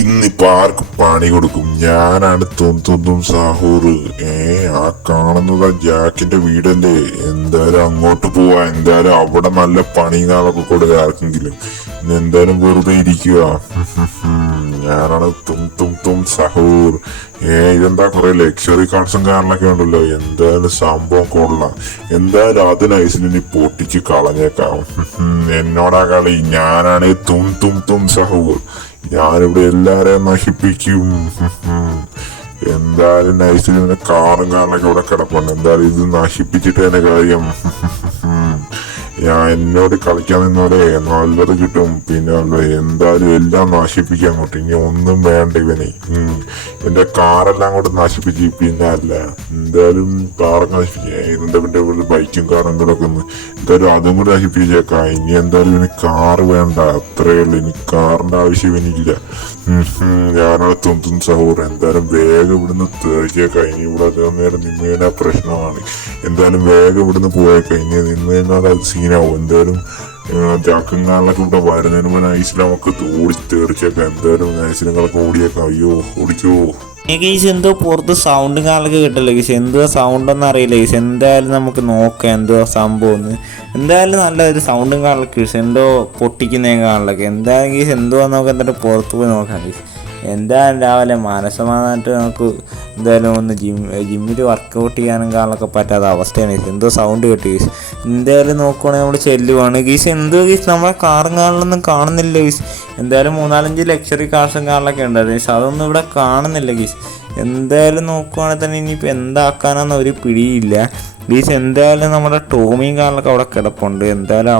ഇന്നിപ്പോ ആർക്ക് പണി കൊടുക്കും? ഞാനാണ് തുന്തും സാഹൂർ. ആ കാണുന്നത് ജാക്കിന്റെ വീടല്ലേ? എന്തായാലും അങ്ങോട്ട് പോവാ. എന്തായാലും അവിടെ നല്ല പണികളൊക്കെ കൊടുക്കുക ആർക്കെങ്കിലും. ഇന്ന് എന്തായാലും വെറുതെ ഇരിക്കുക. ഞാനാണ് തും സഹൂർ. ഇതെന്താ കുറെ ലക്ഷറി കാർസും കാറിലൊക്കെ ഉണ്ടല്ലോ. എന്തായാലും സംഭവം കൊള്ളാം. എന്തായാലും അത് നൈസിൽ പൊട്ടിച്ച് കളഞ്ഞേക്കാം. എന്നോടാ കളി? ഞാനാണ് തും സഹൂർ. ഞാനിവിടെ എല്ലാരെയും നശിപ്പിക്കും. എന്തായാലും നൈസിൽ ഇങ്ങനെ കാറും കാറിലൊക്കെ ഇവിടെ കിടപ്പുണ്ട്. എന്തായാലും ഇത് നശിപ്പിച്ചിട്ട് തന്നെ കാര്യം. എന്നോട് കളിക്കാൻ നിന്നോടെ നല്ലത് കിട്ടും. പിന്നെ എന്തായാലും എല്ലാം നശിപ്പിക്കാൻ അങ്ങോട്ട്. ഇനി ഒന്നും വേണ്ട ഇവന്. എന്റെ കാറെല്ലാം കൂടെ നശിപ്പിച്ച്. പിന്നെ അല്ല എന്തായാലും കാറൊക്കെ നശിപ്പിച്ച ഇതിന്റെ പിന്നെ ബൈക്കും കാറും കൂടെ ഒക്കെ എന്തായാലും അതും കൂടെ നശിപ്പിച്ചേക്കാം. ഇനി എന്തായാലും ഇവന് കാറ് വേണ്ട. അത്രയേ ഉള്ളൂ. ഇനി കാറിന്റെ ആവശ്യം ഇനിയില്ല. ഞാനാണ് തും സഹൂർ. എന്തായാലും വേഗം ഇവിടുന്ന് തേച്ചേക്കാം. ഇനി ഇവിടെ നേരം നിന്ന് കഴിഞ്ഞാൽ പ്രശ്നമാണ്. എന്തായാലും വേഗം ഇവിടുന്ന് പോയേക്കാം. ഇനി നിന്ന് കഴിഞ്ഞാൽ അത് സീനാവും. എന്തായാലും ജാക്കങ്ങാളിലൊക്കെ ഇവിടെ വരുന്നതിന് മുമ്പ് നൈസിൽ നമുക്ക് ഓടി തേറിച്ചേക്കാം. എന്തായാലും നൈസിലങ്ങളൊക്കെ ഓടിയേക്കാം. അയ്യോ ഓടിക്കോ. ഗീസ് എന്തോ പുറത്ത് സൗണ്ട് കാലൊക്കെ കിട്ടല്ലോ ഗീസ്. എന്തോ സൗണ്ട് ഒന്നും അറിയില്ല ഗീസ്. എന്തായാലും നമുക്ക് നോക്കാം എന്തോ സംഭവം ഒന്ന്. എന്തായാലും നല്ലൊരു സൗണ്ടും കാലൊക്കെ ഗീസ്. എന്തോ പൊട്ടിക്കുന്നതും കാലിലൊക്കെ. എന്തായാലും ഗീസ് എന്തോ നമുക്ക് എന്നിട്ട് പുറത്ത് പോയി നോക്കാം ഗീസ്. എന്തായാലും രാവിലെ മനസ്സമാധാനമായിട്ട് നമുക്ക് എന്തായാലും ഒന്ന് ജിമ്മിൽ വർക്കൗട്ട് ചെയ്യാനും കാലൊക്കെ പറ്റാത്ത അവസ്ഥയാണ് ഗീസ്. എന്തോ സൗണ്ട് കിട്ടി ഗീസ്. എന്തായാലും നോക്കുവാണെങ്കിൽ നമ്മൾ ചെല്ലുവാണ് ഗീസ്. എന്തോ ഗീസ് നമ്മളെ കാറും കാറിലൊന്നും കാണുന്നില്ല ഗീസ്. എന്തായാലും 3-4 ലക്ഷറി കാർസും കാറിലൊക്കെ ഉണ്ടായിരുന്നു ഗീസ്. അതൊന്നും ഇവിടെ കാണുന്നില്ല ഗീസ്. എന്തായാലും നോക്കുവാണെങ്കിൽ തന്നെ ഇനിയിപ്പോൾ എന്താക്കാനാന്ന് ഒരു പിടിയില്ല ഗീസ്. എന്തായാലും നമ്മുടെ ടോമിയും കാറിലൊക്കെ അവിടെ കിടപ്പുണ്ട്. എന്തായാലും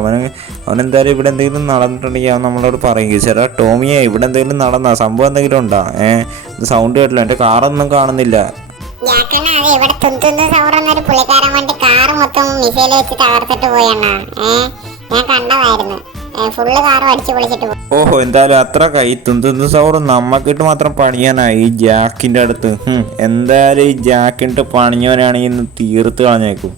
അവനെന്തായാലും ഇവിടെ എന്തെങ്കിലും നടന്നിട്ടുണ്ടെങ്കിൽ അവൻ നമ്മളോട് പറയും ഗീസ്. ചേട്ടാ ടോമിയെ ഇവിടെ എന്തെങ്കിലും നടന്നാ സംഭവം എന്തെങ്കിലും ഉണ്ടോ? സൗണ്ട് കേട്ടില്ല. എൻ്റെ കാറൊന്നും കാണുന്നില്ല. ഇവിടെ തുന്തുന്ന സൗറന്നൊരു പുള്ളിക്കാരൻ വേണ്ടി കാറ് മൊത്തം മിസൈൽ വെച്ച് തകർത്തിട്ട് പോയണ്ണ. ഞാൻ കണ്ടതായിരുന്നു. ഫുള്ള് കാറും അടിച്ചു പൊളിച്ചിട്ട് പോയി. ഓഹോ എന്തായാലും അത്ര കൈ തുന്തുന്ന സൗറ് നമ്മക്കിട്ട് മാത്രം പണിയാനായി ഈ ജാക്കിൻ്റെ അടുത്ത്. എന്തായാലും ഈ ജാക്കിട്ട് പണിഞ്ഞവനാണെങ്കിൽ ഇന്ന് തീർത്ത് കളഞ്ഞേക്കും.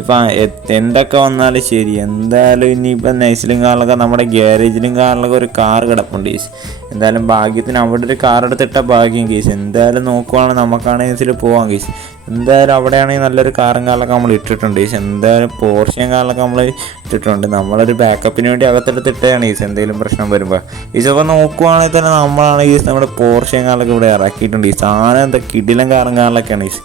ഇപ്പം എന്തൊക്കെ വന്നാലും ശരി. എന്തായാലും ഇനിയിപ്പം നൈസിലും കാറിലൊക്കെ നമ്മുടെ ഗ്യാരേജിലും കാറിലൊക്കെ ഒരു കാർ കിടപ്പുണ്ട് ഗീസ്. എന്തായാലും ഭാഗ്യത്തിന് അവിടെ ഒരു കാർ എടുത്തിട്ട ഭാഗ്യം ഗീസ്. എന്തായാലും നോക്കുവാണെങ്കിൽ നമുക്കാണെങ്കിൽ നൈസിൽ പോവാം ഗീസ്. എന്തായാലും അവിടെയാണെങ്കിൽ നല്ലൊരു കാറും കാറിലൊക്കെ നമ്മൾ ഇട്ടിട്ടുണ്ട് ഗീസ്. എന്തായാലും പോർഷ്യൻ കാറിലൊക്കെ നമ്മൾ ഇട്ടിട്ടുണ്ട്. നമ്മളൊരു ബാക്കപ്പിന് വേണ്ടി അകത്തെടുത്തിട്ടാണ് ഗീസ് എന്തെങ്കിലും പ്രശ്നം വരുമ്പോൾ ഗീസ്. അപ്പോൾ നോക്കുവാണെങ്കിൽ തന്നെ നമ്മളാണ് ഗീസ് നമ്മുടെ പോർഷ്യൻ കാറിലൊക്കെ ഇവിടെ ഇറക്കിയിട്ടുണ്ട് ഗീസ്. സാധനം എന്താ കിടിലം കാറും കാറിലൊക്കെയാണ് ഗീസ്.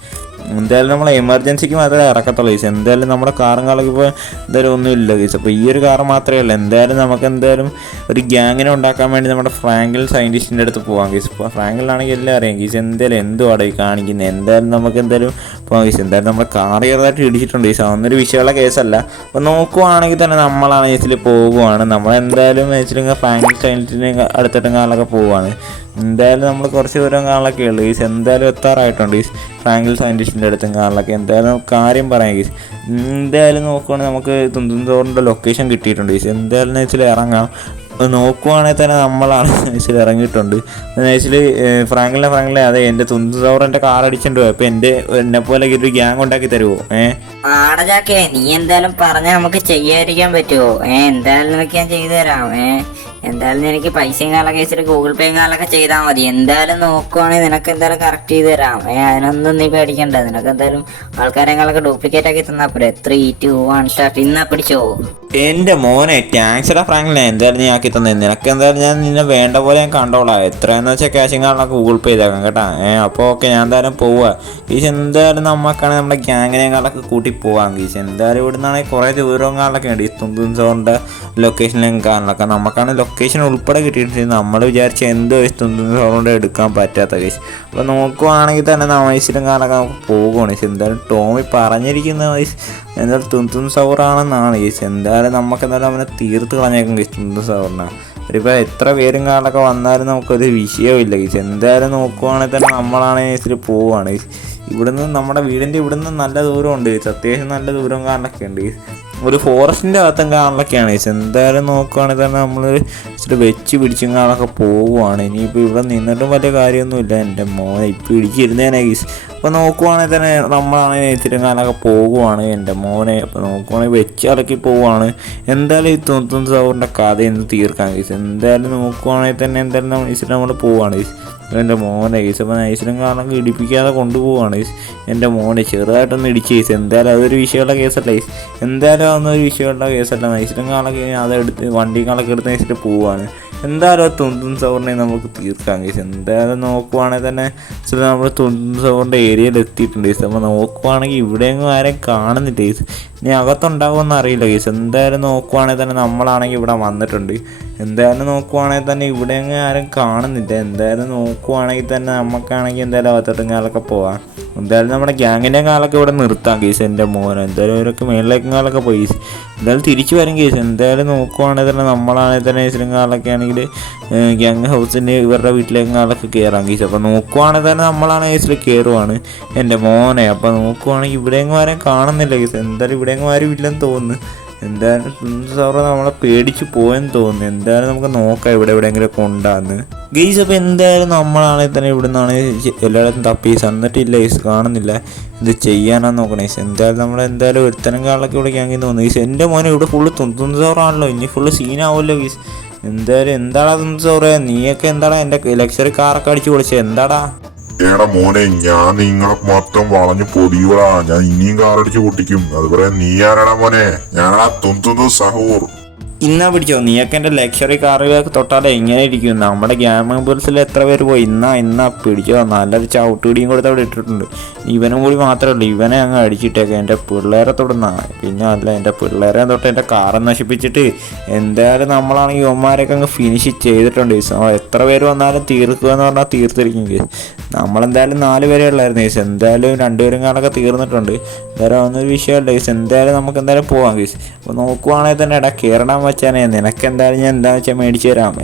എന്തായാലും നമ്മൾ എമർജൻസിക്ക് മാത്രമേ ഇറക്കത്തുള്ളൂ ഗീസ്. എന്തായാലും നമ്മുടെ കാറും കാറിലൊക്കെ ഇപ്പോൾ എന്തായാലും ഒന്നുമില്ല ഗീസ്. അപ്പോൾ ഈ ഒരു കാറ് മാത്രമേ ഉള്ളൂ. എന്തായാലും നമുക്ക് എന്തായാലും ഒരു ഗ്യാങ്ങിനെ ഉണ്ടാക്കാൻ വേണ്ടി നമ്മുടെ ഫ്രാങ്കിൽ സയൻറ്റിസ്റ്റിൻ്റെ അടുത്ത് പോകാം ഗീസ്. ഇപ്പോൾ ഫ്രാങ്കിലാണെങ്കിൽ എല്ലാം അറിയാം ഗീസ്. എന്തായാലും എന്തുവാണ് ഈ കാണിക്കുന്നത്. എന്തായാലും നമുക്ക് എന്തായാലും പോകാം ഗീസ്. എന്തായാലും നമ്മുടെ കാർ ചെറുതായിട്ട് ഇടിച്ചിട്ടുണ്ട് ഗീസ്. അതൊന്നൊരു വിഷയമുള്ള കേസല്ല. അപ്പോൾ നോക്കുവാണെങ്കിൽ തന്നെ നമ്മളാണ് ഗീസിൽ പോകുവാണ്. നമ്മളെന്തായാലും ഗീസിൽ ഫ്രാങ്കിൽ സയൻറ്റിസ്റ്റിനെ അടുത്തിട്ടും കാറിലൊക്കെ പോവുകയാണ്. എന്തായാലും നമ്മൾ കുറച്ച് ദൂരം കാറിലൊക്കെ ഉള്ളു ഗീസ്. എന്തായാലും എത്താറായിട്ടുണ്ട് ഗീസ് ഫ്രാങ്കിൽ സയൻറ്റിസ്റ്റിൻ്റെ അടുത്തും കാറിലൊക്കെ. എന്തായാലും കാര്യം പറയാം ഗീസ്. എന്തായാലും നോക്കുവാണെങ്കിൽ നമുക്ക് തുന്തുന്തോറിൻ്റെ ലൊക്കേഷൻ കിട്ടിയിട്ടുണ്ട് ഗീസ്. എന്തായാലും നൈസിൽ ഇറങ്ങാം. നോക്കുവാണെങ്കിൽ തന്നെ നമ്മളാണ് നൈസിൽ ഇറങ്ങിയിട്ടുണ്ട്. നൈസിൽ ഫ്രാങ്കിലെ അതെ എൻ്റെ തുന്തുന്തോർ എൻ്റെ കാർ അടിച്ചിട്ട് പോയി. അപ്പോൾ എന്നെ പോലെ ഒരു ഗ്യാങ് ഉണ്ടാക്കി തരുമോ? ആടജാക്കേ നീ എന്തായാലും പറഞ്ഞാൽ നമുക്ക് ചെയ്യാതിരിക്കാൻ പറ്റുമോ? എന്തായാലും നിനക്ക് ഞാൻ ചെയ്തു തരാം. എന്തായാലും എനിക്ക് പൈസയും കാലൊക്കെ വെച്ചിട്ട് ഗൂഗിൾ പേയും കാലൊക്കെ ചെയ്താൽ മതി. എന്തായാലും നോക്കുവാണെങ്കിൽ നിനക്ക് എന്തായാലും കറക്റ്റ് ചെയ്ത് തരാം. അതിനൊന്നും നീ പേടിക്കണ്ട. നിനക്ക് എന്തായാലും ആൾക്കാരെക്കാളൊക്കെ ഡ്യൂപ്ലിക്കേറ്റ് ആക്കി തന്നാൽ പോരെ. 3, 2, 1 സ്റ്റാർട്ട്. ഇന്നാ പിടിച്ചോ. എൻ്റെ മോനെ ടാങ്ക്സടാ ഫ്രാങ്കിലെ. എന്തായാലും നീ ആക്കി തന്നെ. നിനക്ക് എന്തായാലും ഞാൻ നിന്നെ വേണ്ട പോലെ ഞാൻ കണ്ടോളാം. എത്രയെന്ന് വെച്ചാൽ ക്യാഷും കാർഡിലൊക്കെ ഗൂഗിൾ പേ ചെയ്തേക്കാം കേട്ടോ. അപ്പോൾ ഓക്കെ ഞാൻ എന്തായാലും പോവുക ഗീസ്. എന്തായാലും നമുക്കാണെങ്കിൽ നമ്മുടെ ഗ്യാങ്ങിനെയും കാർഡൊക്കെ കൂട്ടി പോവാം ഗീസ്. എന്തായാലും ഇവിടെ നിന്നാണെങ്കിൽ കുറേ ദൂരവും കാർഡൊക്കെ ഉണ്ട് ഈ തുന്തുൻസോറിൻ്റെ ലൊക്കേഷനിലും കാറിലൊക്കെ. നമുക്കാണ് ലൊക്കേഷൻ ഉൾപ്പെടെ കിട്ടിയിട്ടുണ്ട്. നമ്മൾ വിചാരിച്ച എന്തോ തുന്തുൻസോറിൻ്റെ എടുക്കാൻ പറ്റാത്ത കേസ്. അപ്പോൾ നോക്കുവാണെങ്കിൽ തന്നെ വയസ്സിലും കാലൊക്കെ നമുക്ക് പോകുകയാണ് ഗീസ്. എന്തായാലും ടോമി പറഞ്ഞിരിക്കുന്ന വയസ്സ് എന്തായാലും തുന്തുൻസോറാണെന്നാണ് ഗീസ്. എന്തായാലും നമുക്ക് എന്തായാലും അവനെ തീർത്ത് കളഞ്ഞേക്കും ഗീസ് തുന്തുൻസോറിനെ. ഇപ്പോൾ എത്ര പേരും കാലൊക്കെ വന്നാലും നമുക്കൊരു വിഷയമില്ല ഗീസ്. എന്തായാലും നോക്കുവാണെങ്കിൽ തന്നെ നമ്മളാണ് ഗീസിൽ പോവുകയാണ് ഗീസ്. ഇവിടുന്ന് നമ്മുടെ വീടിൻ്റെ ഇവിടുന്ന് നല്ല ദൂരമുണ്ട് ഗീസ്. അത്യാവശ്യം നല്ല ദൂരം കാറിലൊക്കെ ഉണ്ട് ഗീസ്. ഒരു ഫോറസ്റ്റിൻ്റെ അകത്തും കാറിലൊക്കെയാണ് ഗീസ്. എന്തായാലും നോക്കുവാണെങ്കിൽ തന്നെ നമ്മൾ ഇച്ചിരി വെച്ച് പിടിച്ചും കാറൊക്കെ പോവുകയാണ്. ഇനിയിപ്പോൾ ഇവിടെ നിന്നിട്ടും വലിയ കാര്യമൊന്നുമില്ല. എൻ്റെ മോനെ ഇപ്പോൾ ഇടിച്ചിരുന്നേനെ ഗീസ്. അപ്പോൾ നോക്കുവാണെങ്കിൽ തന്നെ നമ്മളാണെങ്കിൽ ഇച്ചിരി കാലൊക്കെ പോകുവാണ് എൻ്റെ മോനെ. അപ്പോൾ നോക്കുവാണെങ്കിൽ പൊളിച്ചിളക്കി പോവാണ്. എന്തായാലും ഈ തുന്തും സൗറിൻ്റെ കഥ എന്ന് തീർക്കാൻ കേസ്. എന്തായാലും നോക്കുവാണെങ്കിൽ തന്നെ എന്തായാലും നമ്മൾ പോവാണ് കേസ്. എൻ്റെ മോനെ കേസ്. അപ്പോൾ നൈസിലും കാരണമൊക്കെ ഇടിപ്പിക്കാതെ കൊണ്ടുപോവാണ് കേസ്. എൻ്റെ മോനെ ചെറുതായിട്ടൊന്ന് ഇടിച്ച് കേസ്. എന്തായാലും അതൊരു വിഷയമുള്ള കേസല്ല കേസ്. എന്തായാലും അതൊന്നൊരു വിഷയമുള്ള കേസല്ല. നൈസിലും കാലൊക്കെ അതെടുത്ത് വണ്ടികളൊക്കെ എടുത്ത് നൈസിട്ട് പോവാണ്. എന്തായാലും തുന്തും സൗറിനെ നമുക്ക് തീർക്കാം കേസ്. എന്തായാലും നോക്കുവാണെങ്കിൽ തന്നെ നമ്മൾ തുന്തും സൗറിൻ്റെ ഏരിയയിൽ എത്തിയിട്ടുണ്ട് കേസ്. അപ്പോൾ നോക്കുവാണെങ്കിൽ ഇവിടെയെങ്കിലും ആരെയും കാണുന്നില്ല കേസ്. ഇനി അകത്തുണ്ടാവുമെന്ന് അറിയില്ല കേസ്. എന്തായാലും നോക്കുവാണെങ്കിൽ തന്നെ നമ്മളാണെങ്കിൽ ഇവിടെ വന്നിട്ടുണ്ട്. എന്തായാലും നോക്കുവാണെങ്കിൽ തന്നെ ഇവിടെയെങ്കിലും ആരും കാണുന്നില്ല. എന്തായാലും നോക്കുവാണെങ്കിൽ തന്നെ നമുക്കാണെങ്കിൽ എന്തായാലും അകത്തോട്ടും കാലൊക്കെ പോവാം. എന്തായാലും നമ്മുടെ ഗ്യാങ്ങിൻ്റെ കാലൊക്കെ ഇവിടെ നിർത്താം കേസ്. എൻ്റെ മോനെ എന്തായാലും ഇവരൊക്കെ മേളിലേക്കും കാലൊക്കെ പോയി. എന്തായാലും തിരിച്ചു വരും കേസ്. എന്തായാലും നോക്കുവാണെങ്കിൽ തന്നെ നമ്മളാണെങ്കിൽ തന്നെ കേസിലും കാലൊക്കെ ആണെങ്കിൽ ഗ്യാങ് ഹൗസിൻ്റെ ഇവരുടെ വീട്ടിലേക്കും കാലൊക്കെ കയറാം കേസ്. അപ്പോൾ നോക്കുവാണെങ്കിൽ തന്നെ നമ്മളാണ് കേസിൽ കയറുവാണ് എൻ്റെ മോനെ. അപ്പോൾ നോക്കുവാണെങ്കിൽ ഇവിടെയെങ്കിലും ആരും കാണുന്നില്ല കേസ്. എന്തായാലും ഇവിടെയെങ്കിലും ആരും ഇല്ലെന്ന് തോന്നുന്നു. എന്തായാലും സൗറ നമ്മളെ പേടിച്ച് പോയെന്ന് തോന്നുന്നു. എന്തായാലും നമുക്ക് നോക്കാം എവിടെയെങ്കിലും കൊണ്ടാന്ന് ഗെയ്സ്. അപ്പോൾ എന്തായാലും നമ്മളാണെങ്കിൽ തന്നെ ഇവിടെ നിന്നാണ് എല്ലായിടത്തും തപ്പി എന്നിട്ടില്ല ഗെയ്സ്, കാണുന്നില്ല. ഇത് ചെയ്യാനാന്ന് നോക്കണം ഗെയ്സ്. എന്തായാലും നമ്മളെന്തായാലും ഒരുത്തനം കാലൊക്കെ ഇവിടെ ഗ്യാങ്ങിൽ തോന്നുന്നു ഗെയ്സ്. എൻ്റെ മോനെ ഇവിടെ ഫുള്ള് തുന്തും സൗറാണല്ലോ. ഇനി ഫുള്ള് സീനാവുമല്ലോ ഗെയ്സ്. എന്തായാലും എന്താടാ തുന്തും സൗറേ, നീയൊക്കെ എന്താടാ എൻ്റെ ലക്ഷറി കാറൊക്കെ അടിച്ച് പൊളിച്ചത് എന്താടാ? എടാ മോനെ, ഞാൻ നിങ്ങളെ മൊത്തം വളഞ്ഞു പൊടിയൂടാ. ഞാൻ ഇനിയും കാറടിച്ച് പൊട്ടിക്കും. അതുപോലെ നീ ആരാടാ മോനെ? ഞാനാടാ തുന്തും സഹൂർ. ഇന്നാ പിടിച്ചോ, നീയൊക്കെ എൻ്റെ ലക്ഷറി കാറുകളൊക്കെ തൊട്ടാലേ എങ്ങനെ ഇരിക്കും? നമ്മുടെ ഗ്യാങ് ബോൾസിൽ എത്ര പേര് പോയി? ഇന്നാ പിടിച്ചോ. നല്ലൊരു ചവിട്ടുപിടിയും കൊടുത്ത് അവിടെ ഇട്ടിട്ടുണ്ട്. ഇവനും കൂടി മാത്രമല്ല, ഇവനെ അങ്ങ് അടിച്ചിട്ടേക്കെ എൻ്റെ പിള്ളേരെ തൊടുന്ന. പിന്നെ അല്ല, എൻ്റെ പിള്ളേരെ തൊട്ട് എൻ്റെ കാറ് നശിപ്പിച്ചിട്ട് എന്തായാലും നമ്മളാണെങ്കിൽ യുവന്മാരൊക്കെ അങ്ങ് ഫിനിഷ് ചെയ്തിട്ടുണ്ട് കേസ്. എത്ര പേര് വന്നാലും തീർക്കുക എന്ന് പറഞ്ഞാൽ തീർത്തിരിക്കും കേസ്. നമ്മളെന്തായാലും 4 പേരെ ഉള്ളായിരുന്നു കേസ്. എന്തായാലും 2 പേരും കാലൊക്കെ തീർന്നിട്ടുണ്ട്. വേറെ ഒന്നൊരു വിഷയമല്ല കേസ്. എന്തായാലും നമുക്ക് എന്തായാലും പോവാം കേസ്. അപ്പോൾ നോക്കുവാണെങ്കിൽ തന്നെ എടാ കയറണം വെച്ചാൽ നിനക്ക് എന്തായാലും ഞാൻ എന്താ വെച്ചാൽ മേടിച്ച് തരാം.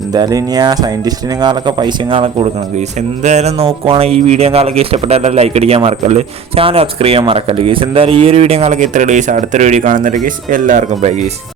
എന്തായാലും ഇനി ആ സയൻറ്റിസ്റ്റിനും കാലൊക്കെ പൈസയും കാലൊക്കെ കൊടുക്കണം കേസ്. എന്തായാലും നോക്കുവാണെങ്കിൽ ഈ വീഡിയോ കാലൊക്കെ ഇഷ്ടപ്പെട്ടാലും ലൈക്ക് അടിക്കാൻ മറക്കല്ല്, ചാനൽ സബ്സ്ക്രൈബ് ചെയ്യാൻ മറക്കല്ല് കേസ്. എന്തായാലും ഈ ഒരു വീഡിയോ കാലൊക്കെ ഇത്ര കേസ്. അടുത്തൊരു വീഡിയോ കാണുന്നുണ്ട് കേസ്. എല്ലാവർക്കും ബൈ കേസ്.